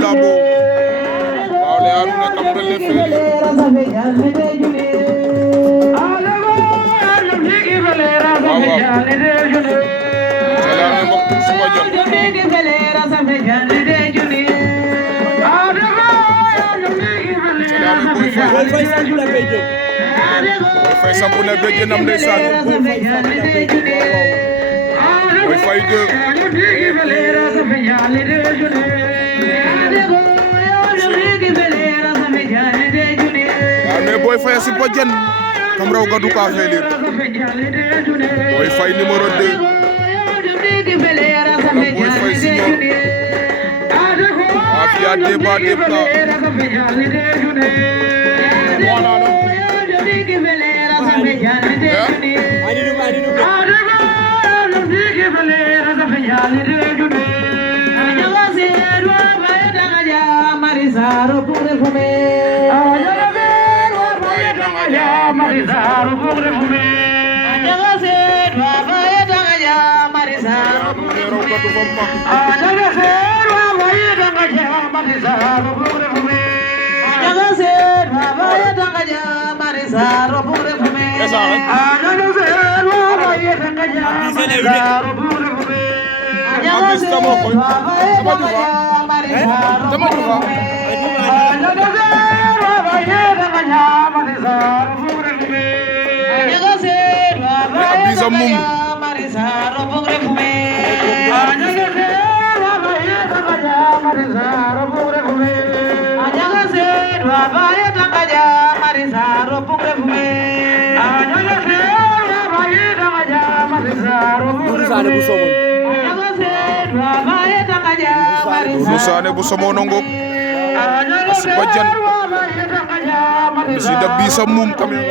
lambu waaw le anu na kam rele feli Jalane mbokk suba jot Boy Faye sampu na béjjénam ndeysaan Boy Faye 2 mais Boy Faye si bojjen kam raw gadu ka felir Boy Faye numéro 2 Boy Faye senior afia débat Nusane bu somono ngok asibajan si da bisa mum kamel